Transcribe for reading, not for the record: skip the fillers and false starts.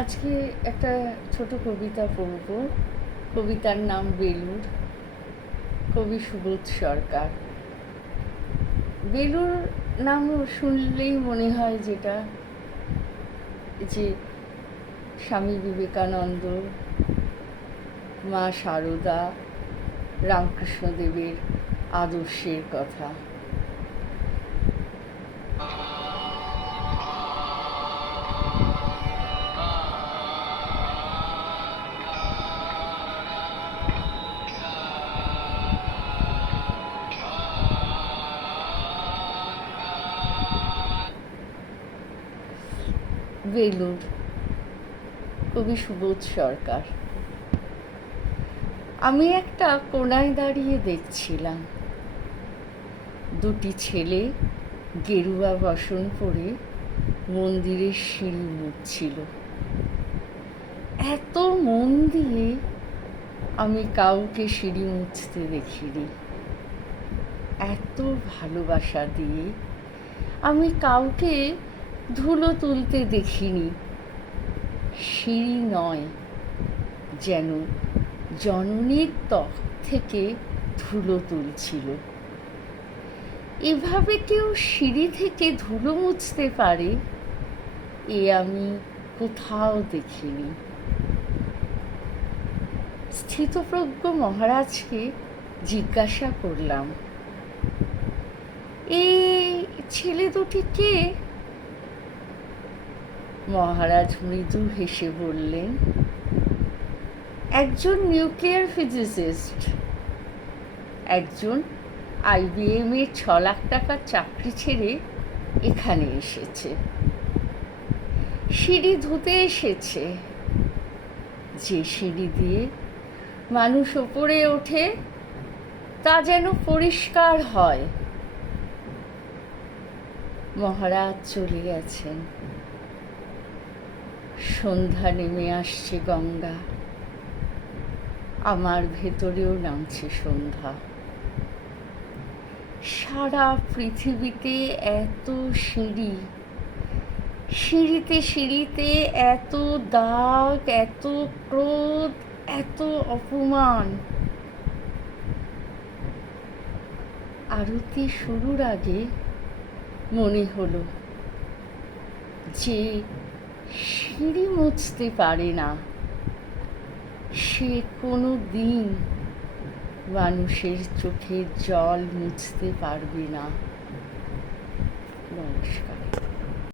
আজকে একটা ছোট কবিতা পড়ব। কবিতার নাম বেলুর, কবি সুবোধ সরকার। বেলুর নাম শুনলেই মনে হয় যেটা যে স্বামী বিবেকানন্দ, মা সারদা, রামকৃষ্ণদেবের আদর্শের কথা। বেলুর, কবি সুবোধ সরকার। আমি একটা কোণায় দাঁড়িয়ে দেখছিলাম দুটি ছেলে গেরুয়া বসন পরে মন্দিরের সিঁড়ি মুছছিল। এত মন দিয়ে আমি কাউকে সিঁড়ি মুছতে দেখিনি, এত ভালোবাসা দিয়ে আমি কাউকে ধুলো তুলতে দেখিনি। সিঁড়ি নয়, যেন জননীর ত্বক থেকে ধুলো তুলছিল। এভাবে কেউ সিঁড়ি থেকে ধুলো মুছতে পারে এ আমি কোথাও দেখিনি। স্থিতপ্রজ্ঞ মহারাজকে জিজ্ঞাসা করলাম, এই ছেলে দুটি কে? মহারাজ মৃদু হেসে বললেন, একজন নিউক্লিয়ার ফিজিসিস্ট, একজন IBM এর 6 লাখ টাকার চাকরি ছেড়ে এখানে এসেছে, সিঁড়ি ধুতে এসেছে। যে সিঁড়ি দিয়ে মানুষ ওপরে ওঠে তা যেন পরিষ্কার হয়। মহারাজ চলে গেছেন। সন্ধ্যা নেমে আসছে গঙ্গা, আমার ভেতরেও নামছে সন্ধ্যা। সারা পৃথিবীতে এত সিঁড়ি, সিঁড়িতে সিঁড়িতে এত দাগ, এত ক্রোধ, এত অপমান। আরতি শুরুর আগে মনে হলো যে সিঁড়ি মুছতে পারে না সে কোনো দিন মানুষের চোখের জল মুছতে পারবে না। নমস্কার।